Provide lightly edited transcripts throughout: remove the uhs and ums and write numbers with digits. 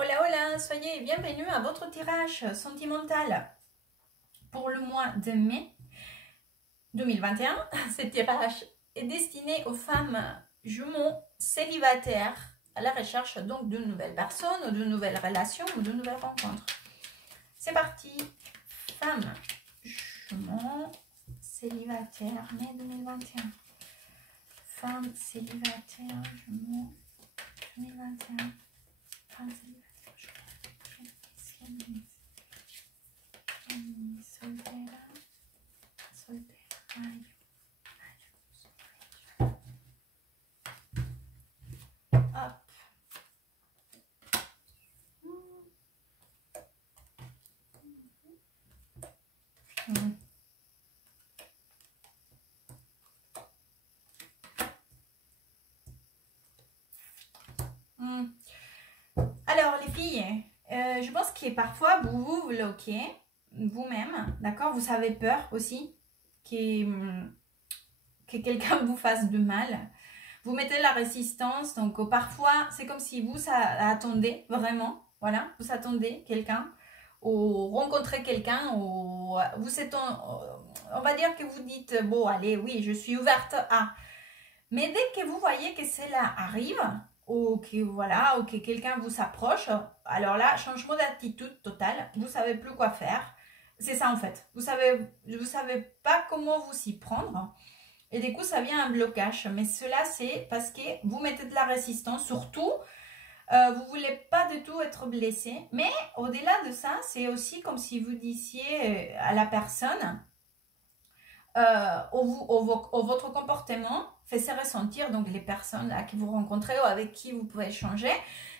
Hola, hola, soyez bienvenus à votre tirage sentimental pour le mois de mai 2021. Ce tirage est destiné aux femmes jumeaux célibataires à la recherche donc de nouvelles personnes, ou de nouvelles relations ou de nouvelles rencontres. C'est parti, femmes jumeaux célibataires mai 2021. Femmes célibataires jumeaux 2021. Femmes célibataires. Soltera, soltera, hop. Alors les filles, je pense que parfois vous vous bloquez vous-même, d'accord? Vous avez peur aussi que quelqu'un vous fasse de mal. Vous mettez la résistance, donc parfois c'est comme si vous attendez vraiment, voilà, vous attendez quelqu'un ou rencontrez quelqu'un ou vous êtes, on va dire que vous dites bon allez oui je suis ouverte à, mais dès que vous voyez que cela arrive ou que voilà ou que quelqu'un vous approche, alors là changement d'attitude totale, vous savez plus quoi faire. C'est ça en fait, vous savez pas comment vous s'y prendre. Et du coup, ça vient un blocage. Mais cela, c'est parce que vous mettez de la résistance. Surtout, vous ne voulez pas du tout être blessé. Mais au-delà de ça, c'est aussi comme si vous disiez à la personne, votre comportement fait se ressentir, donc les personnes à qui vous rencontrez ou avec qui vous pouvez échanger,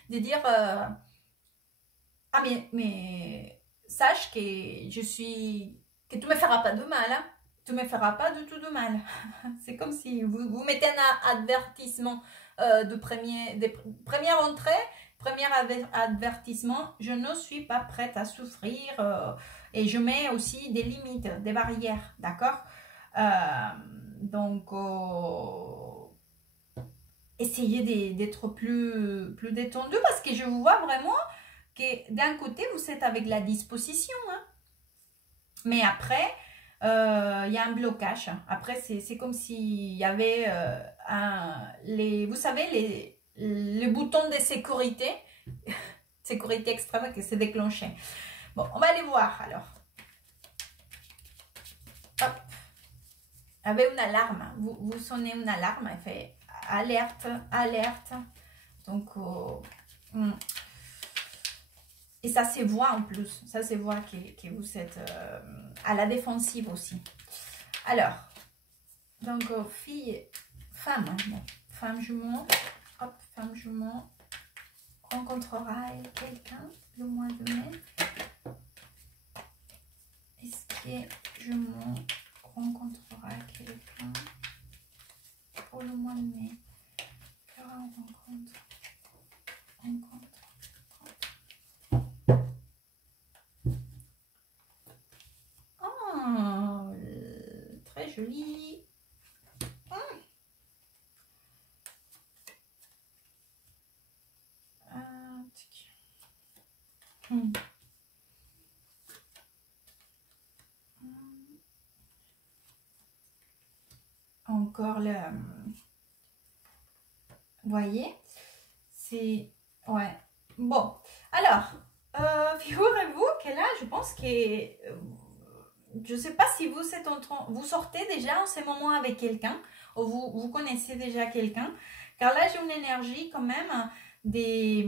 de dire ah mais sache que que tu ne me feras pas de mal, hein. Tu ne me feras pas du tout de mal. C'est comme si vous mettez un avertissement de première entrée, premier avertissement, je ne suis pas prête à souffrir et je mets aussi des limites, des barrières, d'accord? Donc, essayez d'être plus détendu parce que je vous vois vraiment que d'un côté, vous êtes avec la disposition, hein, mais après, il y a un blocage. Après, c'est comme s'il y avait vous savez, les boutons de sécurité, sécurité extrême qui s'est déclenché. Bon, on va aller voir alors. Hop. Avec une alarme, vous sonnez une alarme, elle fait alerte, alerte. Donc, et ça se voit en plus, ça se voit que vous êtes à la défensive aussi. Alors, donc fille, femme, bon, femme jumeau, hop, femme jumeau, rencontrera quelqu'un le mois de mai. Est-ce que jumeau rencontrera quelqu'un pour le mois de mai? Il y aura une rencontre. Oh, très joli. Encore le... Vous voyez? C'est... Ouais. Bon. Alors, figurez-vous que là, je pense que... je ne sais pas si vous êtes vous sortez déjà en ce moment avec quelqu'un, ou vous connaissez déjà quelqu'un. Car là, j'ai une énergie quand même des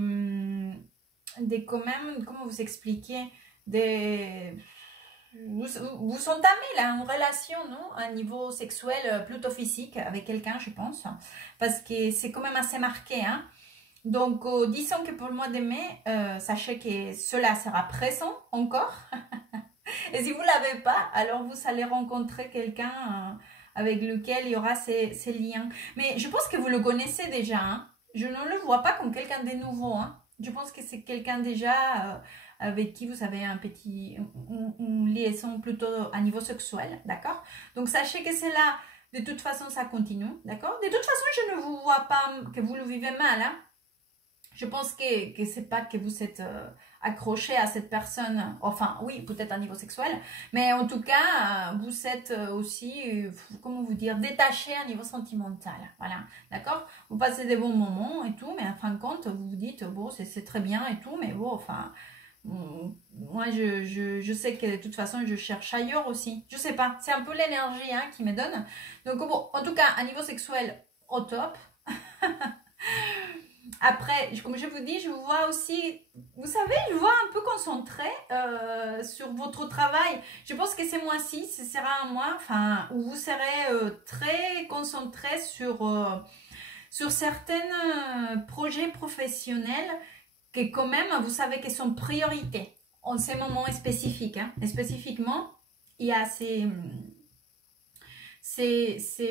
quand même, comment vous expliquer, vous entamez là une relation, non, à un niveau sexuel plutôt physique avec quelqu'un, je pense, parce que c'est quand même assez marqué, hein. Donc, disons que pour le mois de mai, sachez que cela sera présent encore. Et si vous ne l'avez pas, alors vous allez rencontrer quelqu'un avec lequel il y aura ces liens. Mais je pense que vous le connaissez déjà, hein. Je ne le vois pas comme quelqu'un de nouveau, hein. Je pense que c'est quelqu'un déjà avec qui vous avez une liaison plutôt à niveau sexuel, d'accord? Donc sachez que c'est là, de toute façon ça continue, d'accord? De toute façon, je ne vous vois pas que vous le vivez mal, hein. Je pense que c'est pas que vous êtes accroché à cette personne, enfin oui, peut-être à niveau sexuel, mais en tout cas, vous êtes aussi, comment vous dire, détaché à niveau sentimental, voilà, d'accord? Vous passez des bons moments et tout, mais en fin de compte, vous vous dites, bon, c'est très bien et tout, mais bon, enfin, moi, je sais que de toute façon, je cherche ailleurs aussi, je sais pas, c'est un peu l'énergie hein, qui me donne, donc bon, en tout cas, à niveau sexuel, au top. Après, comme je vous dis, je vous vois aussi, vous savez, je vous vois un peu concentré sur votre travail. Je pense que ces mois-ci, ce sera un mois enfin, où vous serez très concentré sur certains projets professionnels que quand même, vous savez qu'ils sont priorité en ces moments spécifiques. Hein. Et spécifiquement, il y a ces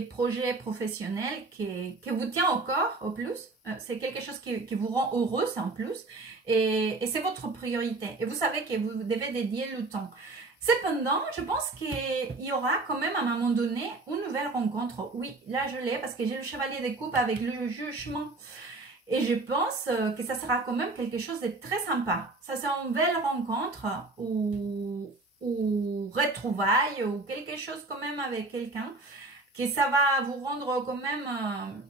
projets professionnels qui vous tient au corps, au plus. C'est quelque chose qui vous rend heureuse en plus. Et c'est votre priorité. Et vous savez que vous devez dédier le temps. Cependant, je pense qu'il y aura quand même à un moment donné une nouvelle rencontre. Oui, là je l'ai parce que j'ai le chevalier des coupes avec le jugement. Et je pense que ça sera quand même quelque chose de très sympa. Ça sera une belle rencontre ou retrouvailles ou quelque chose quand même avec quelqu'un que ça va vous rendre quand même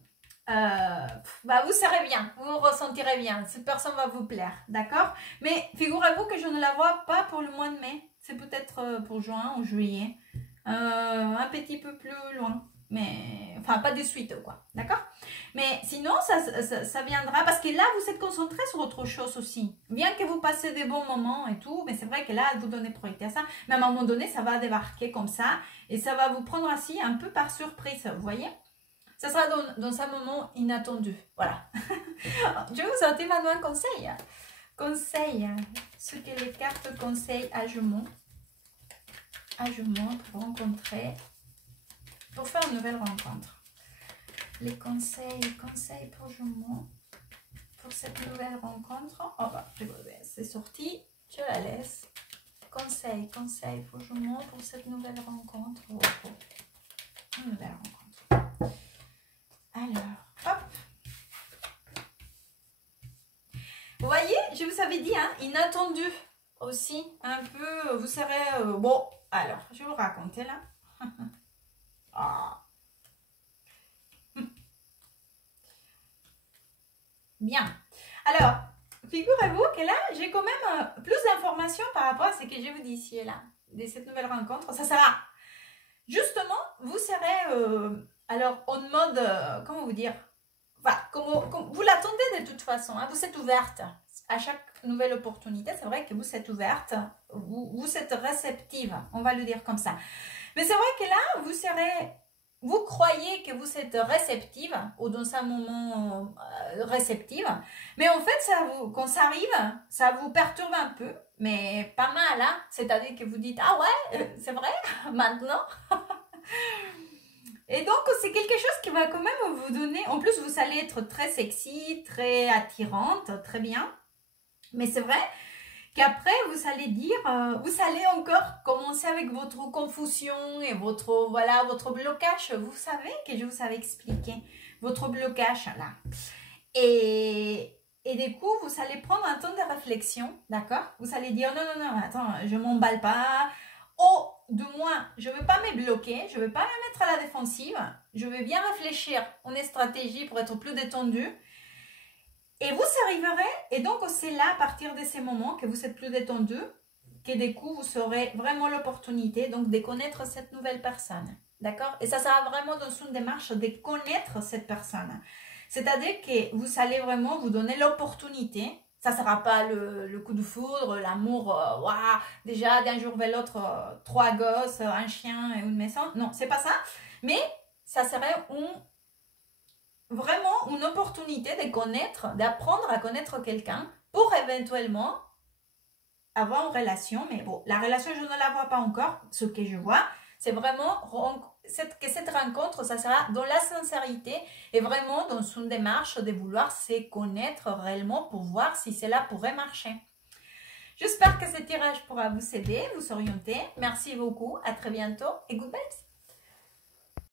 vous serez bien, vous ressentirez bien, cette personne va vous plaire, d'accord? Mais figurez-vous que je ne la vois pas pour le mois de mai, c'est peut-être pour juin ou juillet, un petit peu plus loin, mais enfin pas de suite quoi, d'accord? Mais sinon ça viendra parce que là vous êtes concentré sur autre chose aussi, bien que vous passez des bons moments et tout, mais c'est vrai que là vous donnez priorité à ça, mais à un moment donné ça va débarquer comme ça et ça va vous prendre ainsi un peu par surprise, vous voyez? Ça sera dans un moment inattendu. Voilà. Je vais vous sortir maintenant un conseil. Conseil. Ce que les cartes conseillent à Jumeaux. À Jumeaux pour rencontrer. Pour faire une nouvelle rencontre. Les conseils pour Jumeaux. Pour cette nouvelle rencontre. Oh bah, c'est sorti. Je la laisse. Conseil pour Jumeaux pour cette nouvelle rencontre. Oh, oh. Une nouvelle rencontre. Alors, hop. Vous voyez, je vous avais dit, hein, inattendu aussi, un peu, vous serez... bon, alors, je vais vous raconter là. Oh. Bien. Alors, figurez-vous que là, j'ai quand même plus d'informations par rapport à ce que je vous dis ici et là, de cette nouvelle rencontre. Ça sera, justement, vous serez... alors, en mode, comment vous dire, enfin, comme vous l'attendez de toute façon, hein, vous êtes ouverte à chaque nouvelle opportunité. C'est vrai que vous êtes ouverte, vous êtes réceptive, on va le dire comme ça. Mais c'est vrai que là, vous croyez que vous êtes réceptive, ou dans un moment réceptive, mais en fait, quand ça arrive, ça vous perturbe un peu, mais pas mal, hein? C'est-à-dire que vous dites, ah ouais, c'est vrai, maintenant Et donc, c'est quelque chose qui va quand même vous donner... En plus, vous allez être très sexy, très attirante, très bien. Mais c'est vrai qu'après, vous allez dire... vous allez encore commencer avec votre confusion et votre blocage. Vous savez que je vous avais expliqué votre blocage là. Et du coup, vous allez prendre un temps de réflexion, d'accord? Vous allez dire, non, attends, je m'emballe pas... Oh, du moins, je ne veux pas me bloquer, je ne veux pas me mettre à la défensive, je vais bien réfléchir à une stratégie pour être plus détendue. Et vous arriverez, et donc c'est là, à partir de ces moments que vous êtes plus détendu, que du coup, vous aurez vraiment l'opportunité donc de connaître cette nouvelle personne. D'accord? Et ça sera vraiment dans une démarche de connaître cette personne. C'est-à-dire que vous allez vraiment vous donner l'opportunité. Ça ne sera pas le coup de foudre, l'amour, waouh, déjà d'un jour vers l'autre, 3 gosses, un chien et une maison. Non, c'est pas ça. Mais ça serait vraiment une opportunité de connaître, d'apprendre à connaître quelqu'un pour éventuellement avoir une relation. Mais bon, la relation, je ne la vois pas encore. Ce que je vois, c'est vraiment que cette rencontre, ça sera dans la sincérité et vraiment dans une démarche de vouloir se connaître réellement pour voir si cela pourrait marcher. J'espère que ce tirage pourra vous aider, vous orienter. Merci beaucoup, à très bientôt et good vibes.